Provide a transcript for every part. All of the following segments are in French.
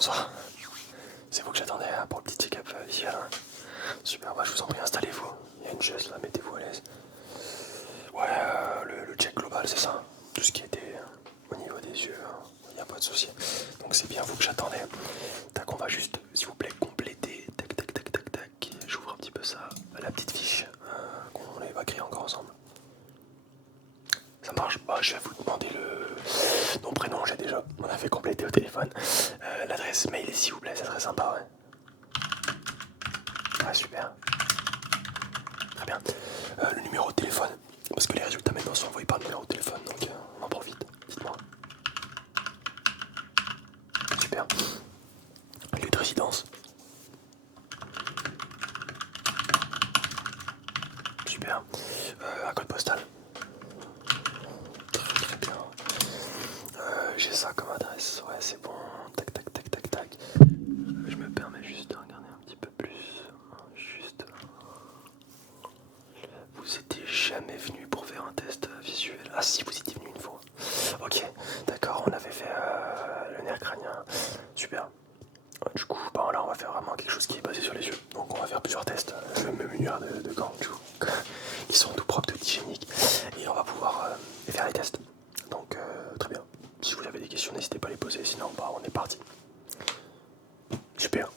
Bonsoir. C'est vous que j'attendais hein, pour le petit check-up visuel. Hein. Super, bah, je vous en prie, installez-vous. Il y a une chaise là, mettez-vous à l'aise. Ouais, le check global, c'est ça. Tout ce qui était au niveau des yeux, il n'y a pas de souci. Donc c'est bien vous que j'attendais. Tac, on va juste, s'il vous plaît, compléter. Tac, tac, tac, tac, tac. J'ouvre un petit peu ça. La petite fiche qu'on va créer encore ensemble. Ça marche. Bah, je vais vous demander le nom, prénom, j'ai déjà. On a fait compléter au téléphone. L'adresse mail, s'il vous plaît, ça serait sympa, ouais. Ah, super. Très bien. Le numéro de téléphone. Parce que les résultats maintenant sont envoyés par le numéro de téléphone, donc on en profite. Dites-moi. Super. Lieu de résidence. Super. Un code postal. Très bien. J'ai ça comme adresse. Ouais, c'est bon. Tac, tac, tac, tac, tac. Je me permets juste de regarder un petit peu plus. Juste. Vous étiez jamais venu pour faire un test visuel? Ah si, vous étiez venu une fois. Ok, d'accord, on avait fait le nerf crânien. Super. Du coup, bah là on va faire vraiment quelque chose qui est basé sur les yeux. Donc on va faire plusieurs tests, même une heure de gants, du coup. Ils sont tout propres, tout hygiéniques. Et on va pouvoir faire les tests. Donc très bien. Si vous avez des questions, n'hésitez pas à les poser, sinon bah on est parti. Super.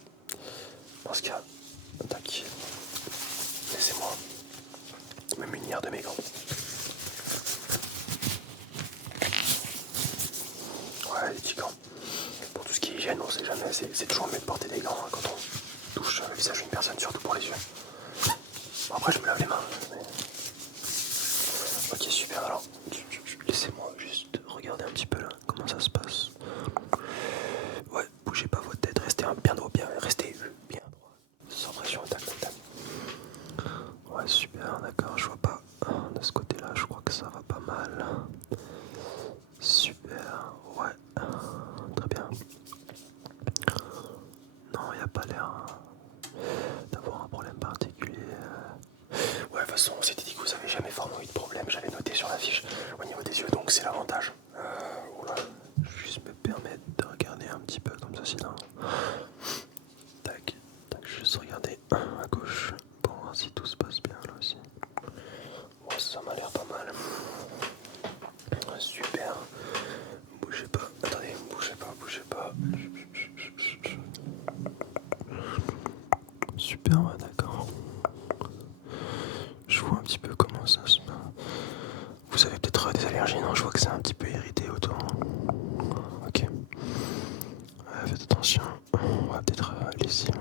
Dans ce cas, tac. Laissez-moi me munir de mes gants. Ouais, les petits gants. Pour tout ce qui est hygiène, on sait jamais, c'est toujours mieux de porter des gants hein, quand on touche le visage d'une personne, surtout pour les yeux. Bon, après, je me lave les mains. Mais... Ok, super. Alors, laissez-moi juste regarder un petit peu là, comment ça se passe. Ouais, bougez pas votre tête, restez bien droit, restez bien droit. Sans pression, tac, tac, tac. Ouais, super, d'accord, je vois pas. De ce côté-là, je crois que ça va pas mal. Super, ouais, très bien. Non, il n'y a pas l'air d'avoir un problème particulier. Ouais, de toute façon, on s'était dit que vous avez jamais vraiment eu de problème. J'avais noté sur la fiche au niveau des yeux, donc c'est l'avantage. Oula, je vais juste me permettre de regarder un petit peu comme ça, sinon. Tac, tac, je vais juste regarder à gauche pour voir si tout se passe bien là aussi. Ouais, ça m'a l'air pas mal. Ouais, super. Bougez pas, attendez, bougez pas, bougez pas. Super, ouais, d'accord. Je vois un petit peu comment ça se passe. Vous avez peut-être des allergies, non? Je vois que c'est un petit peu irrité autour. Ok. Faites attention. On va peut-être laisser.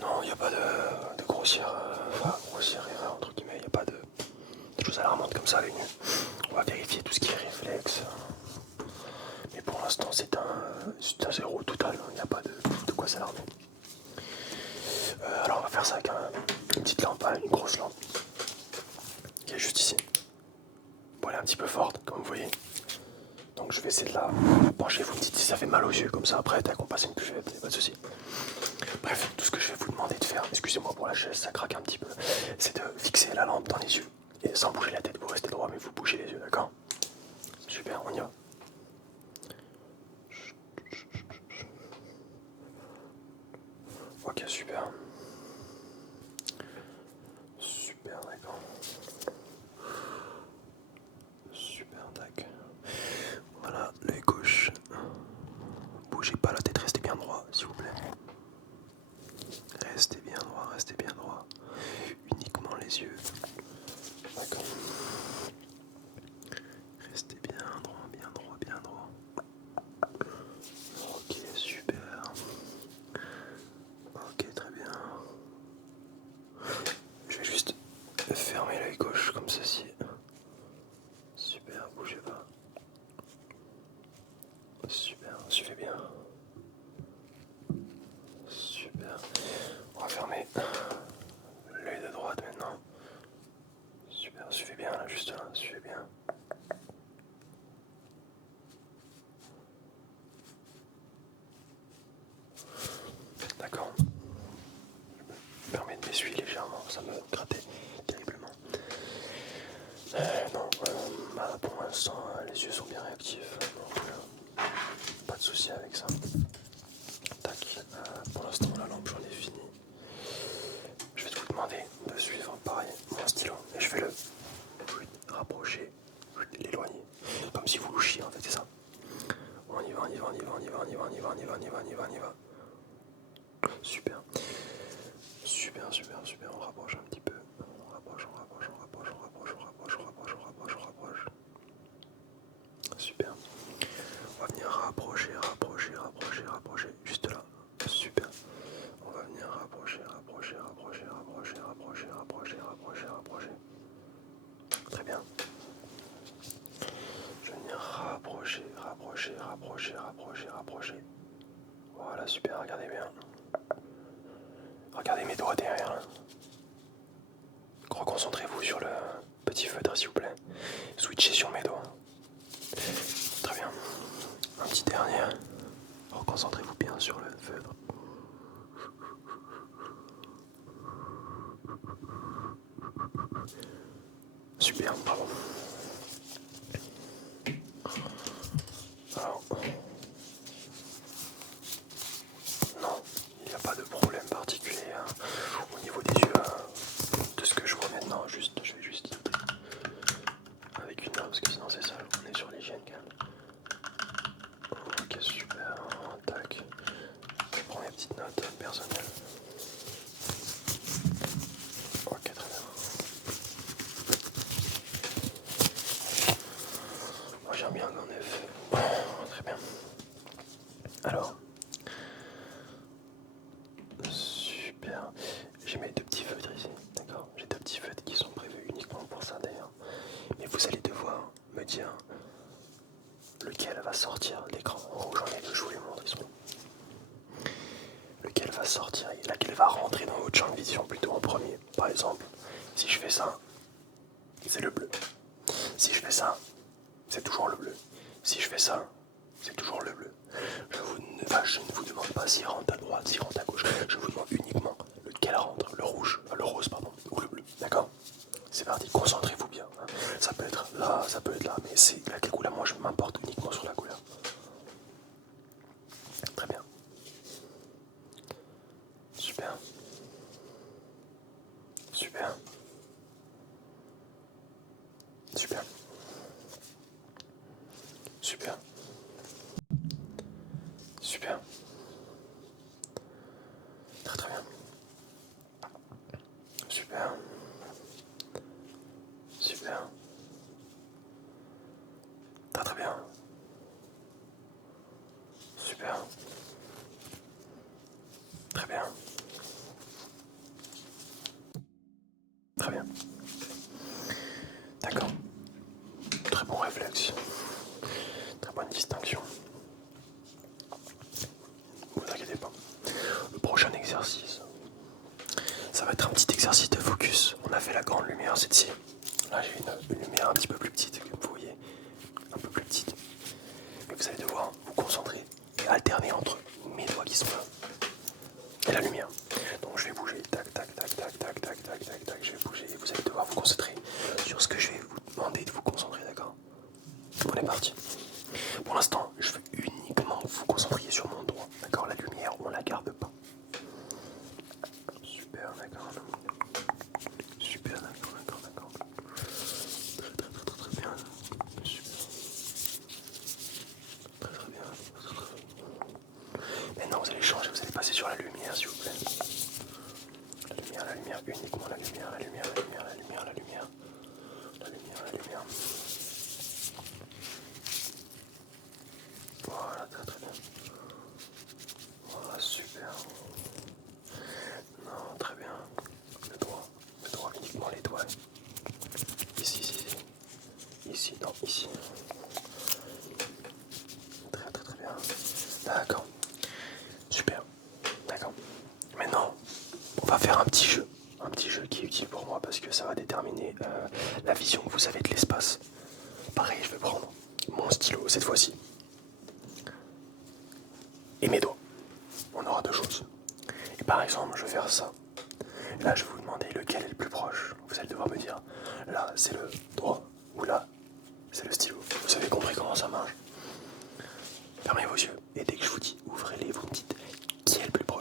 Non, il n'y a pas de grossière, grossière erreur, entre guillemets. Il n'y a pas de choses alarmantes comme ça à l'œil nu. On va vérifier tout ce qui est réflexe. Mais pour l'instant, c'est un zéro total. Il n'y a pas de quoi s'alarmer. Alors, on va faire ça avec une petite lampe, hein, une grosse lampe qui est juste ici. Bon, elle est un petit peu forte, comme vous voyez. Donc je vais essayer de la pencher, vous me dites si ça fait mal aux yeux, comme ça après, dès qu'on passe une plus faible, pas de soucis. Bref, tout ce que je vais vous demander de faire, excusez-moi pour la chaise, ça craque un petit peu, c'est de fixer la lampe dans les yeux. Et sans bouger la tête, vous restez droit, mais vous bougez les yeux, d'accord? Super, on y va. Ok, super. Super, d'accord. Super, tac. Voilà, l'œil gauche. Bougez pas la tête, restez bien droit, s'il vous plaît. Restez bien droit, restez bien droit. Uniquement les yeux. D'accord. Restez bien droit, bien droit, bien droit. Ok, super. Ok, très bien. Je vais juste fermer l'œil gauche comme ceci. Super, bougez pas. Super, suivez bien. Super. On va fermer l'œil de droite maintenant. Super, suivez bien là, juste là, suivez bien. D'accord. Je me permets de m'essuyer légèrement, ça me grattait terriblement. Non, bah, pour l'instant, les yeux sont bien réactifs, donc pas de soucis avec ça. Pour l'instant, la lampe, j'en ai fini. Je vais vous demander de suivre pareil mon stylo et je vais le rapprocher, l'éloigner. Comme si vous louchiez en fait, c'est ça. On y va, on y va, on y va, on y va, on y va, on y va, on y va, on y va, on y va, on y va. Super. Super, super, super. On rapproche un petit peu. On rapproche, on rapproche, on rapproche, on rapproche, on rapproche, on rapproche, on rapproche, on rapproche. Super. On va venir rapprocher, rapprocher, rapprocher, rapprocher. Juste là. Super. On va venir rapprocher, rapprocher, rapprocher, rapprocher, rapprocher, rapprocher, rapprocher, rapprocher. Très bien. Je vais venir rapprocher, rapprocher, rapprocher, rapprocher, rapprocher. Voilà, super, regardez bien. Regardez mes doigts derrière là. Reconcentrez-vous sur le petit feutre s'il vous plaît. Switchez sur mes doigts. Très bien. Un petit dernier. Reconcentrez-vous bien sur le feutre. Super, bravo. Alors, non, il n'y a pas de problème particulier au niveau des yeux de ce que je vois maintenant. Juste, je vais juste avec une main parce que sinon c'est sale. On est sur l'hygiène quand même. Ok, super. Tac. Je prends mes petites notes personnelles. Ok, très bien. Moi j'aime bien en effet. Très bien. Alors. Super. J'ai mes deux petits feutres ici. D'accord. J'ai deux petits feutres qui sont prévus uniquement pour ça d'ailleurs. Mais vous allez devoir me dire lequel va sortir d'écran. Oh, j'en ai deux, je vous les montre, ils sont. Lequel va sortir et laquelle va rentrer dans votre champ de vision plutôt en premier. Par exemple, si je fais ça, c'est le bleu. Si je fais ça, c'est toujours le bleu. Si je fais ça, c'est toujours le bleu. Je ne vous demande pas s'il rentre à droite, s'il rentre à gauche. Je vous demande uniquement lequel rentre, le rouge, le rose, pardon, ou le bleu. D'accord? C'est parti, concentrez-vous bien. Ça peut être là, ça peut être là, mais c'est laquelle couleur. Moi, je m'importe uniquement sur la couleur. Très bien. Super. Super. Super. Super. Super. Très très bien. Super. Super. Très très bien. Super. Très bien. Très bien. D'accord. Très bon réflexe. Très bonne distinction. Ne vous inquiétez pas. Le prochain exercice, ça va être un petit exercice de focus. On a fait la grande lumière, cette-ci. Là, j'ai une lumière un petit peu plus petite, comme vous voyez. Un peu plus petite. Mais vous allez devoir vous concentrer et alterner entre mes doigts qui sont là et la lumière. Donc je vais bouger, tac, tac, tac, tac, tac, tac, tac, tac, tac, je vais bouger et vous allez devoir vous concentrer sur ce que je vais vous demander de vous concentrer, d'accord? On est parti. Pour l'instant, je veux uniquement que vous concentriez sur mon doigt, d'accord? La lumière, on la garde pas. Super, d'accord. Super, d'accord, d'accord, d'accord. Très, très, très, très, très bien. Super. Très, très bien. Très, très bien. Maintenant, vous allez changer, vous allez passer sur la lumière, s'il vous plaît. La lumière, uniquement la lumière, la lumière, la lumière, la lumière, la lumière. La lumière, la lumière. Voilà, très très bien. Voilà, super. Non, très bien. Le doigt, uniquement les doigts. Ici, ici, ici. Ici, non, ici. Très très très bien. D'accord. Super. D'accord. Maintenant, on va faire un petit jeu. Un petit jeu qui est utile pour moi parce que ça va déterminer la vision que vous avez de l'espace. Pareil, je vais prendre mon stylo cette fois-ci. Et mes doigts. On aura deux choses. Et par exemple, je vais faire ça. Et là, je vais vous demander lequel est le plus proche. Vous allez devoir me dire, là, c'est le doigt, ou là, c'est le stylo. Vous avez compris comment ça marche? Fermez vos yeux, et dès que je vous dis, ouvrez-les, vous me dites qui est le plus proche.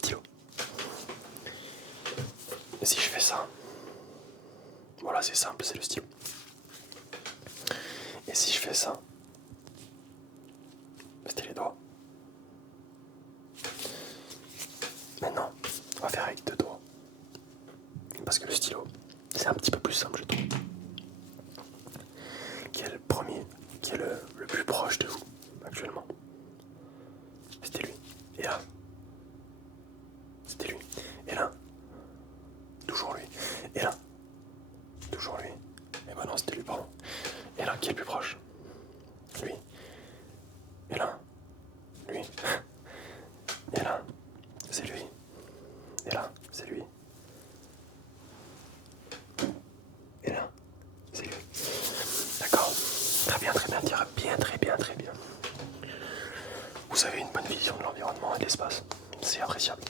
stylo. Et si je fais ça, voilà, c'est simple, c'est le stylo. Et si je fais ça, c'était les doigts. Maintenant, on va faire avec 2 doigts. Parce que le stylo, c'est un petit peu plus simple, je trouve. Qui est le premier, qui est le plus proche de vous actuellement? C'était lui. Et là, c'était lui. Et là, toujours lui. Et là, toujours lui. Et bah non, c'était lui, pardon. Et là, qui est le plus proche? Lui. Et là, lui. Et là, c'est lui. Et là, c'est lui. Et là, c'est lui. D'accord. Très bien, très bien. Bien, très bien, très bien. Vous avez une bonne vision de l'environnement et de l'espace. C'est appréciable.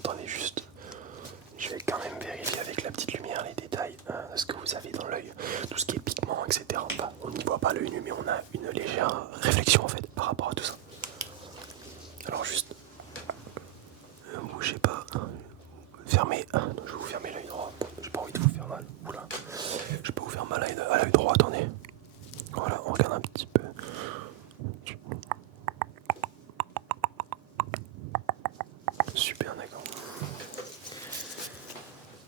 Attendez juste. Je vais quand même vérifier avec la petite lumière les détails, ce que vous avez dans l'œil, tout ce qui est pigment, etc. Enfin, on n'y voit pas l'œil nu, mais on a une légère réflexion en fait par rapport à tout ça. Alors juste, bougez pas, fermez. Je vais vous fermer l'œil droit. J'ai pas envie de vous faire mal. Oula, je peux vous faire mal à l'œil droit. Attendez. Voilà, on regarde un petit peu. Super, d'accord.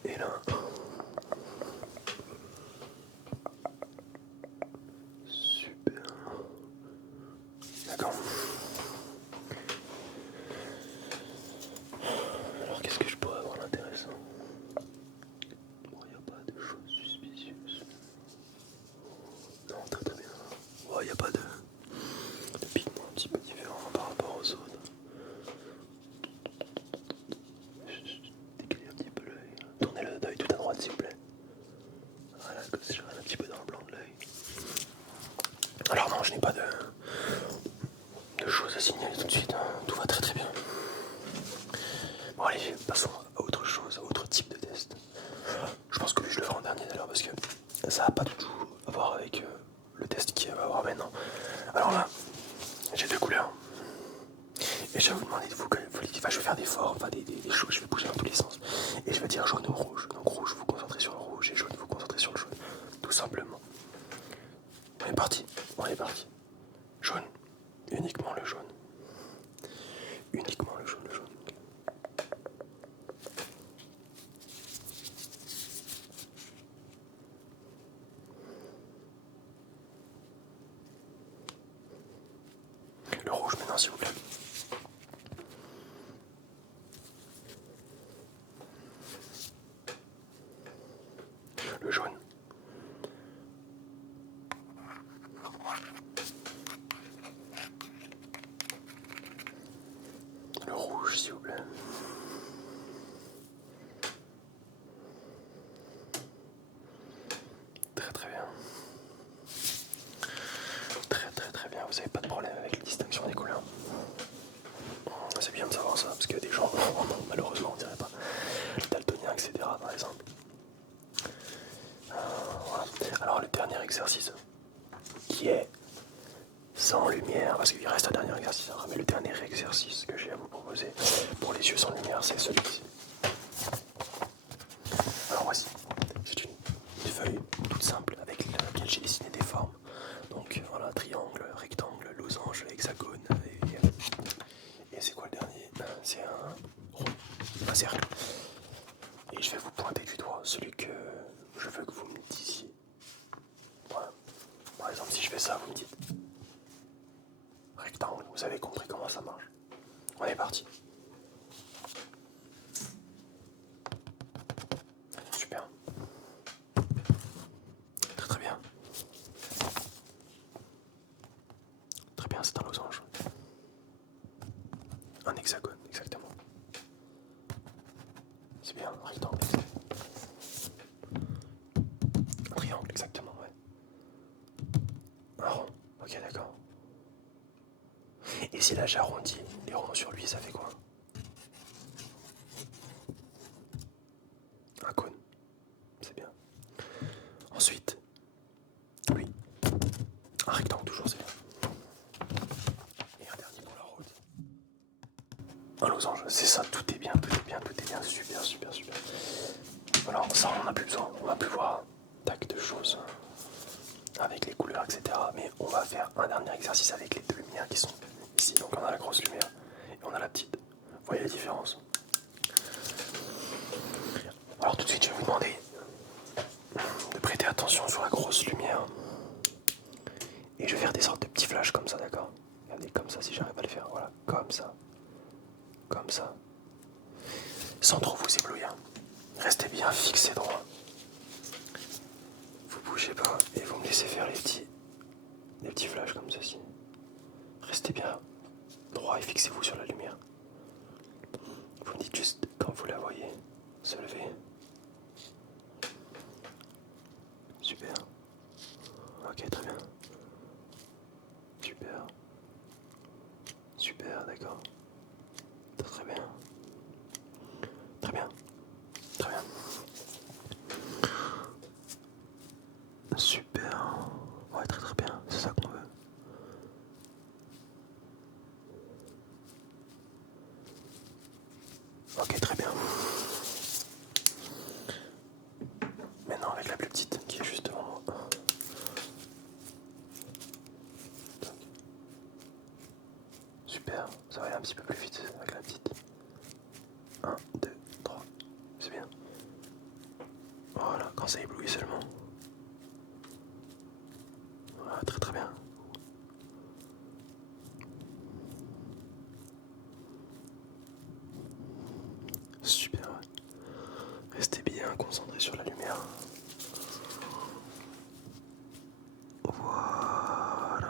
Et là. Super. D'accord. Alors qu'est-ce que je pourrais avoir d'intéressant? Bon, il n'y a pas de choses suspicieuses. Non, très très bien. Il n'y a pas de pigments un petit peu différents par rapport aux autres. Décalez un petit peu l'œil. Tournez le d'œil tout à droite s'il vous plaît. Voilà, comme ça je regarde un petit peu dans le blanc de l'œil. Alors non, je n'ai pas de choses à signaler tout de suite. Tout va très très bien. Bon allez, passons à autre chose, à autre type de test. Je pense que lui je le ferai en dernier d'ailleurs parce que ça n'a pas du tout à voir avec le test qu'il va avoir maintenant. Alors là, j'ai 2 couleurs. Et je vais vous demander de vous, enfin, je vais faire des formes, enfin des choses, je vais bouger dans tous les sens. Et je vais dire jaune ou rouge. Donc rouge, vous concentrez sur le rouge et jaune, vous concentrez sur le jaune. Tout simplement. On est parti, on est parti. Jaune, uniquement le jaune. Uniquement le jaune, le jaune. Le rouge maintenant s'il vous plaît. Le jaune. Le rouge s'il vous plaît. Très très bien. Très très très bien, vous n'avez pas de problème avec la distinction des couleurs. C'est bien de savoir ça, parce que des gens, malheureusement on dirait pas, daltonien, etc. par exemple. Voilà. Alors le dernier exercice, qui est sans lumière, parce qu'il reste un dernier exercice, mais le dernier exercice que j'ai à vous proposer pour les yeux sans lumière, c'est celui-ci. Alors voici, c'est une feuille toute simple avec laquelle j'ai dessiné des formes. Donc voilà, triangle, rectangle, losange, hexagone, et c'est quoi le dernier? C'est un rond, un cercle. Et je vais vous pointer du doigt celui que je veux que vous me disiez. Voilà. Par exemple, si je fais ça, vous me dites rectangle, vous avez compris comment ça marche. On est parti. Super. Très très bien. Très bien, c'est un losange. Un hexagone, exactement. C'est bien, un rectangle. Un triangle, exactement, ouais. Un rond, ok, d'accord. Et si là j'arrondis les ronds sur lui, ça fait quoi? Un cône, c'est bien. Ensuite, lui. Un rectangle, toujours, c'est bien. Et un dernier pour la route. Un losange, c'est ça, tout est bien, tout est bien, tout est bien, super, super, super. Alors ça on en a plus besoin, on va plus voir tac de choses avec les couleurs, etc. Mais on va faire un dernier exercice avec les deux lumières qui sont ici. Donc on a la grosse lumière et on a la petite. Vous voyez la différence? Alors tout de suite je vais vous demander de prêter attention sur la grosse lumière. Et je vais faire des sortes de petits flashs comme ça, d'accord? Regardez comme ça si j'arrive à le faire, voilà, comme ça. Comme ça. Sans trop vous éblouir. Restez bien fixé droit. Vous bougez pas et vous me laissez faire les petits flashs comme ceci. Restez bien droit et fixez-vous sur la lumière. Vous me dites juste quand vous la voyez se lever. Super. Ok, très bien. Super. Super, d'accord. Très bien. Très bien. Très bien. Super. Ouais, très très bien. C'est ça qu'on veut. Ok, très bien. Maintenant avec la plus petite qui est juste devant moi. Super, ça va aller un petit peu plus vite avec la petite. 1, 2, 3, c'est bien. Voilà, quand ça éblouit seulement. Voilà, très très bien. Super, ouais. Restez bien concentré sur la lumière. Voilà.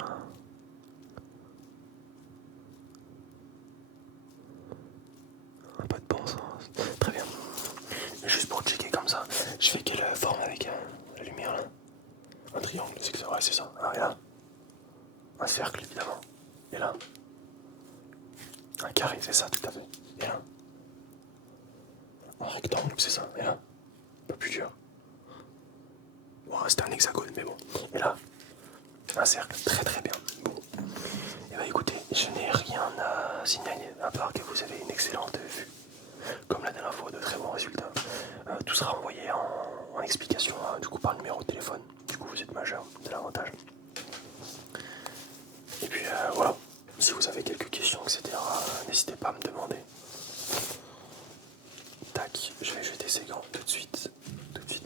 Un peu de bon sens. Très bien. Juste pour checker comme ça, je fais quelle forme avec la lumière là? Un triangle, c'est que ça, ouais, c'est ça. Ah, et là? Un cercle évidemment. Et là? Un carré, c'est ça, tout à fait. Et là? Un rectangle, c'est ça. Et là? Un peu plus dur. Bon, c'était un hexagone, mais bon. Et là? Un cercle, très très bien. Bon. Et bah écoutez, je n'ai rien à signaler, à part que vous avez une excellente vue. Comme la dernière fois, de très bons résultats. Tout sera envoyé en explication, du coup par numéro de téléphone. Du coup, vous êtes majeur, de l'avantage. Et puis voilà, si vous avez quelques questions, etc., n'hésitez pas à me demander. Tac, je vais jeter ces gants tout de suite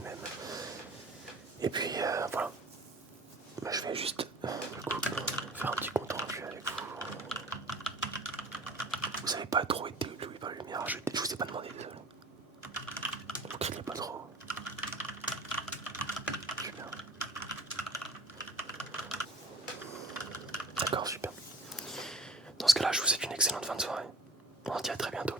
même. Et puis voilà, bah, je vais juste du coup, faire un petit compte rendu avec vous. Vous n'avez pas trop été ébloui par la lumière, je vous ai pas demandé, désolé. Vous criez pas trop. Super. D'accord, super. Dans ce cas-là, je vous souhaite une excellente fin de soirée. On se dit à très bientôt.